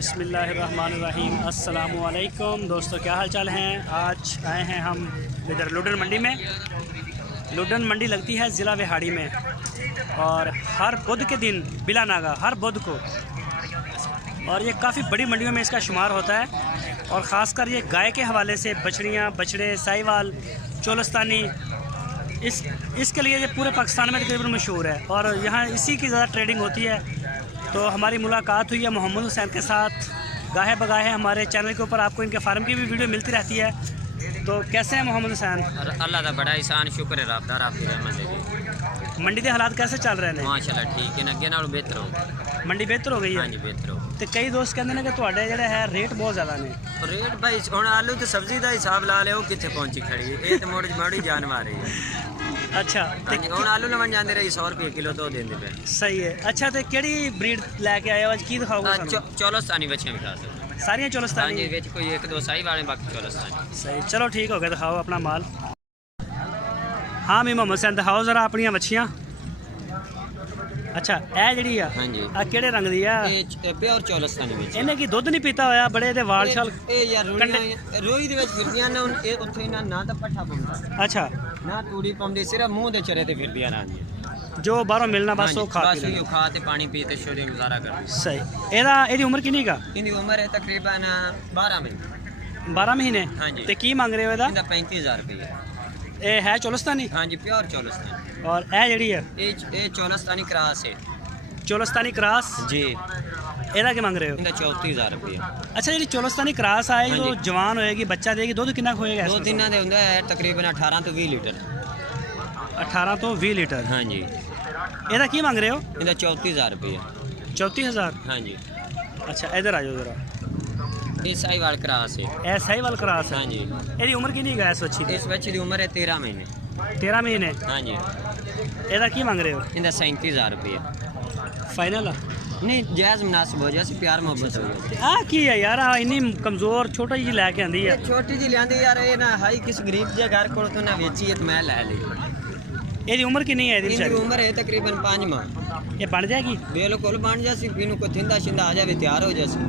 बिस्मिल्लाहिर्रहमानिर्रहीम। अस्सलामुअलैकुम दोस्तों, क्या हाल चाल हैं। आज आए हैं हम इधर लुडन मंडी में। लुडन मंडी लगती है ज़िला विहाड़ी में और हर बुध के दिन बिला नागा हर बुध को, और ये काफ़ी बड़ी मंडियों में इसका शुमार होता है। और ख़ासकर ये गाय के हवाले से बछड़ियाँ, बछड़े, साहिवाल, चोलस्तानी, इसके लिए ये पूरे पाकिस्तान में तकरीबन मशहूर है और यहाँ इसी की ज़्यादा ट्रेडिंग होती है। तो हमारी मुलाकात हुई है मोहम्मद हुसैन के साथ। गाहे बगाहे हमारे चैनल के ऊपर आपको इनके फार्म की भी वीडियो मिलती रहती है। तो कैसे हैं मोहम्मद हुसैन? अल्लाह का बड़ा एहसान, शुक्र है रब्दार आपकी रहमत है। मंडी के हालात कैसे चल रहे हैं? माशाल्लाह ठीक है ना, अगे नालों बेहतर हो मंडी बेहतर हो गई है। हाँ जी बेहतर हो। तो कई दोस्त कहते हैं कि तुहाडे जिहड़े है रेट बहुत ज़्यादा ने। रेट भाई हुण आलू तो सब्जी का हिसाब ला लिओ कित्थे पहुंची खड़ी है, ये तो मोड़ी जान मारी है। अच्छा हाँ जी, हुण आलू लवन जाते रही 100 रुपये किलो तो देंदे पे। सही है। अच्छा तो केड़ी ब्रीड लैके आए हो अज, की दिखाओगे सानू? चौलस्तानी बच्चियां भी खा सकते। सारियां हाँ चोलस्तानी? जी, विच कोई एक दो साही वाले बाकी चौलस्तानी। सही, चलो ठीक हो गया, दिखाओ अपना माल। हाँ मैं मोहम्मद हुसैन, दिखाओ जरा अपनियां मच्छियां। अच्छा ए जिहड़ी आ, हाँ जी, आ केड़े रंग दी आ? ये प्योर चौलस्तानी विच। इन्हें की दुध नहीं पीता होया, बड़े दे वाल शाल। ए यार रोई दे विच फिरदियां ने, हुण ए उत्थे ना तो पट्ठा पाउंदा अच्छा, ना तूड़ी पाउंदी, सिर्फ मूंह दे चरे ते फिरदियां रहंदियां। जो बाहरों मिलना बस वो खा बस के। खा ते पानी पी ते छोड़े गुजारा कर। सही। एदा एदी उम्र कितनी का? इनकी उम्र है तकरीबन 12 महीने। 12 महीने? हाँ जी। ते की मांग रहे हो एदा? इनका 35,000 रुपये। ए है चोलस्तानी? हाँ जी, प्योर चौलस्तानी। और ए जिहड़ी है ये चौलस्तानी क्रास है चोलस्तानी क्रॉस, जी। एदा की मांग रहे हो? इनका 34,000 रुपये। अच्छा जी, चोलस्तानी क्रॉस आएगी हाँ तो जी। जवान होएगी, बच्चा देगी, दूध कितना होएगा? दो दिन दे हुंदा है तकरीबन 18 तो 20 लीटर। 18 तो 20 लीटर। हाँ जी, एदा की मांग रहे हो? इनका 34,000 रुपये। 34,000? हाँ जी, अच्छा इधर आ जाओ जरा। ये साहिवाल क्रास है। ए साहिवाल क्रॉस है। हाँ जी, एदी उम्र कितनी है इस बच्ची की? इस बच्चे की उम्र है 13 महीने। 13 महीने? हाँ जी, एदा की मांग रहे हो? इनका 37,000 रुपये। फाइनल नहीं जायज़ मुनासिब हो जाए, प्यार मोहब्बत हो जाए। आ की है यार, इन्नी कमजोर छोटा जी लैके आंदी है। छोटी जी लियांदी यार, ये ना हाई किस गरीब जे घर को तो ना वेची है तो मैं लै ली। एदी उम्र कितनी है? एदी इनकी उम्र है तकरीबन 5 माह। ये बन जाएगी? बिल्कुल बन जासी, पीनू को थिंदा शिंदा आ जाए तैयार हो जासी।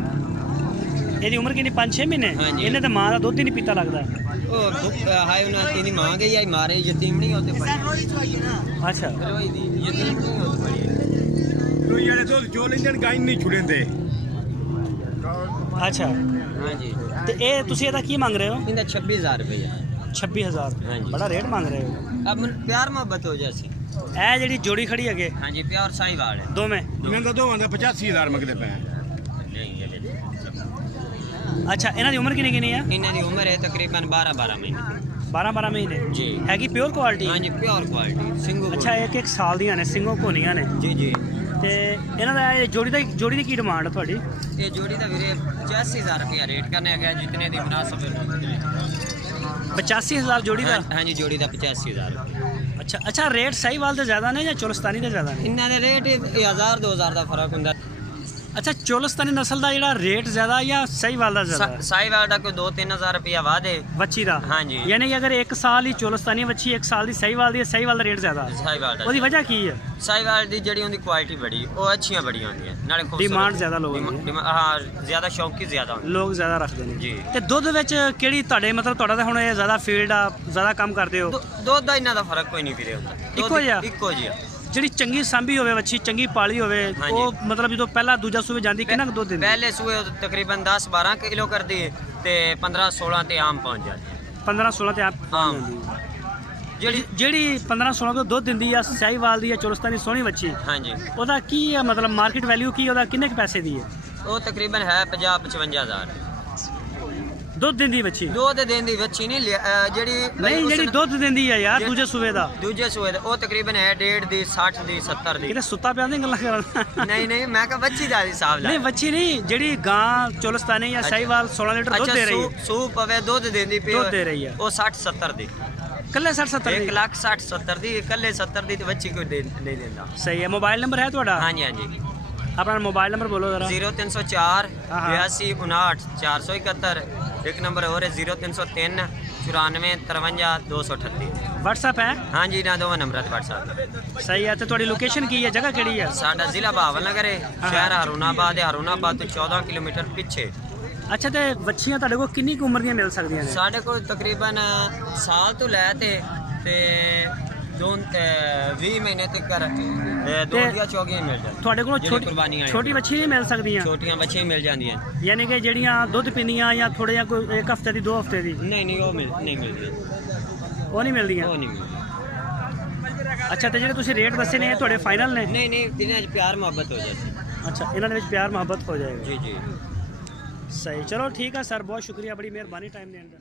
एदी उम्र कितनी? 5-6 महीने? हाँ जी। इन्हें तो माँ का दुध ही नहीं पीता लगता। ओ हाय उन्हें तेरी मां गई आई मारे यतीम नहीं होते पड़े। अच्छा, रोई दी यतीम नहीं होते पड़े। रोई वाले तो जो लेंदे गाय नहीं छुड़ेंदे। अच्छा। हाँ जी, तो ये तुसी एदा की मांग रहे हो? इनका 26,000 रुपये। 26,000? हाँ जी। बड़ा रेट मांग रहे हो। अब प्यार मोहब्बत हो जासी। ए जेडी जोड़ी खड़ी है हाँ जी, प्यार साहिवाल है। दो में? इन्हें तो दो आंदा 85,000 मंगदे पे। नहीं ये ले। अच्छा, इन्हां दी उम्र कितनी कितनी है? इन्हां दी उम्र है तकरीबन 12 महीने। 12 महीने जी। हैगी प्योर क्वालिटी? हाँ जी, प्योर क्वालिटी सिंगू। अच्छा, एक साल दियां ने, सिंगों कोनियां ने। जी जी। ते इन्हां दा जोड़ी दी की डिमांड है तुहाडी? ये जोड़ी का वीरे 85,000 रुपया रेट करने गया, जितने दी मुनासिब है। 85,000 जोड़ी का? हाँ जी, जोड़ी का 85,000 रुपया। अच्छा अच्छा, रेट साहिवाल दे ज़्यादा ने या चोलस्तानी दे ज़्यादा ने? इन्होंने रेट 1000-2000 का फर्क होंगे। अच्छा, चोलस्तानी नस्ल का जिहड़ा रेट ज़्यादा या साहिवाल का ज़्यादा? साहिवाल का कोई 2-3 हज़ार रुपया वादे बच्ची का? हाँ जी। यानी कि अगर एक साल ही चोलस्तानी बच्ची, एक साल दी साहिवाल दी, साहिवाल का रेट ज़्यादा? साहिवाल ਉਹਦੀ ਵਜ੍ਹਾ ਕੀ ਹੈ? साहिवाल दी जड़ी उनकी क्वालिटी बड़ी, वो अच्छियां बड़ी होंदी है, नाले खूबसूरत। डिमांड ज़्यादा लोगों ਦੀ? हाँ, ज़्यादा शौकी ज़्यादा होंदी। ਲੋਕ ਜ਼ਿਆਦਾ ਰੱਖਦੇ ਨੇ ਜੀ। ਤੇ ਦੁੱਧ ਵਿੱਚ ਕਿਹੜੀ ਤੁਹਾਡੇ ਮਤਲਬ ਤੁਹਾਡਾ ਤਾਂ ਹੁਣ ਇਹ ਜ਼ਿਆਦਾ ਫੀਲਡ ਆ, ਜ਼ਿਆਦਾ ਕੰਮ ਕਰਦੇ ਹੋ? ਦੁੱਧ ਦਾ ਇੰਨਾ ਦਾ ਫਰਕ ਕੋਈ ਨਹੀਂ ਵੀਰੇ ਹੁੰਦਾ। ਇੱਕੋ ਜਿਹਾ? ਇੱਕੋ ਜਿਹਾ। ਜਿਹੜੀ ਚੰਗੀ ਸਾਂਭੀ ਹੋਵੇ ਵੱਛੀ, ਚੰਗੀ ਪਾਲੀ ਹੋਵੇ, ਹਾਂਜੀ। ਉਹ ਮਤਲਬ ਜਦੋਂ ਪਹਿਲਾ ਦੂਜਾ ਸੂਏ ਜਾਂਦੀ ਕਿੰਨਾ ਕੁ ਦੁੱਧ ਦਿੰਦੀ? ਪਹਿਲੇ ਸੂਏ ਤਕਰੀਬਨ 10-12 ਕਿਲੋ ਕਰਦੀ ਤੇ 15-16 ਤੇ ਆਮ ਪਹੁੰਚ ਜਾਂਦੀ। 15-16 ਤੇ ਆਪ ਹਾਂ। ਜਿਹੜੀ 15-16 ਤੋਂ ਦੁੱਧ ਦਿੰਦੀ ਆ ਸਾਹੀਵਾਲ ਦੀ ਜਾਂ ਚੋਲਸਤਾਨੀ ਸੋਹਣੀ ਵੱਛੀ, ਹਾਂਜੀ, ਉਹਦਾ ਕੀ ਆ ਮਤਲਬ ਮਾਰਕੀਟ ਵੈਲਿਊ ਕੀ, ਉਹਦਾ ਕਿੰਨੇ ਕੁ ਪੈਸੇ ਦੀ ਹੈ? ਉਹ ਤਕਰੀਬਨ ਹੈ 50-55 ਹਜ਼ਾਰ ਦੁੱਧ ਦਿੰਦੀ ਵੱਛੀ? ਦੁੱਧ ਦੇਣ ਦੀ ਵੱਛੀ ਨਹੀਂ ਜਿਹੜੀ ਨਹੀਂ, ਜਿਹੜੀ ਦੁੱਧ ਦਿੰਦੀ ਆ ਯਾਰ ਦੂਜੇ ਸੂਏ ਦਾ। ਦੂਜੇ ਸੂਏ ਦਾ ਉਹ ਤਕਰੀਬਨ ਹੈ 1.5 ਦੀ, 60 ਦੀ, 70 ਦੀ। ਕਿਤੇ ਸੁੱਤਾ ਪਿਆ ਦੀਆਂ ਗੱਲਾਂ ਕਰਨ? ਨਹੀਂ ਮੈਂ ਕਹਾਂ ਵੱਛੀ ਦਾ ਹਿਸਾਬ ਲਾ। ਨਹੀਂ ਵੱਛੀ ਨਹੀਂ, ਜਿਹੜੀ ਗਾਂ ਚੋਲਸਤਾਨੀ ਜਾਂ ਸਾਹੀਵਾਲ 16 ਲੀਟਰ ਦੁੱਧ ਦੇ ਰਹੀ ਹੈ। ਸੂਪ ਪਵੇ ਦੁੱਧ ਦੇਂਦੀ ਪਈ, ਦੁੱਧ ਦੇ ਰਹੀ ਹੈ ਉਹ 60-70 ਦੀ। ਕੱਲੇ 60-70 ਦੀ? 1,60,70 ਦੀ, ਇਕੱਲੇ 70 ਦੀ ਤੇ ਵੱਛੀ ਕੋਈ ਨਹੀਂ ਦਿੰਦਾ। ਸਹੀ ਹੈ। ਮੋਬਾਈਲ ਨੰਬਰ ਹੈ ਤੁਹਾਡਾ? ਹਾਂਜੀ। अपना मोबाइल नंबर बोलो जरा। 0304 हाँ। 82 59 471। एक नंबर और है 0303 94 53 238। WhatsApp है? हाँ जी ना दोवां नंबर ते WhatsApp। सही है। तो थोड़ी लोकेशन की है, जगह केड़ी है? साडा जिला भावल नगर है, शहर हारूनाबाद है। हारूनाबाद तो 14 किलोमीटर पिछे। अच्छा, तो बच्चियां तुहाडे कोल किन्नी कुछ उम्र दी मिल सकदियां ने? साढ़े को तकरीबन साल तो लैते 20 महीने तक कर 2 या 24 मिल जाती। ਤੁਹਾਡੇ ਕੋਲ ਜਿਹੜੀ ਕੁਰਬਾਨੀਆਂ ਆਈ ਛੋਟੀ ਬੱਚੀ ਨਹੀਂ ਮਿਲ ਸਕਦੀਆਂ? ਛੋਟੀਆਂ ਬੱਚੀਆਂ ਮਿਲ ਜਾਂਦੀਆਂ। ਯਾਨੀ ਕਿ ਜਿਹੜੀਆਂ ਦੁੱਧ ਪੀਂਦੀਆਂ ਜਾਂ ਥੋੜੇ ਜਿਹਾ ਕੋਈ 1 ਹਫ਼ਤੇ ਦੀ 2 ਹਫ਼ਤੇ ਦੀ ਨਹੀਂ ਉਹ ਨਹੀਂ ਮਿਲਦੀਆਂ। ਉਹ ਨਹੀਂ ਮਿਲਦੀਆਂ? ਉਹ ਨਹੀਂ ਮਿਲਦੀਆਂ। ਅੱਛਾ, ਤੇ ਜਿਹੜੇ ਤੁਸੀਂ ਰੇਟ ਦੱਸੇ ਨੇ ਇਹ ਤੁਹਾਡੇ ਫਾਈਨਲ ਨੇ? ਨਹੀਂ ਦਿਨਾਂ 'ਚ ਪਿਆਰ ਮੁਹੱਬਤ ਹੋ ਜਾਂਦੀ। ਅੱਛਾ, ਇਹਨਾਂ ਦੇ ਵਿੱਚ ਪਿਆਰ ਮੁਹੱਬਤ ਹੋ ਜਾਏਗਾ। ਜੀ ਸਹੀ, ਚਲੋ ਠੀਕ ਹੈ ਸਰ, ਬਹੁਤ ਸ਼ੁਕਰੀਆ, ਬੜੀ ਮਿਹਰਬਾਨੀ ਟਾਈਮ ਦੇਣ ਦਾ।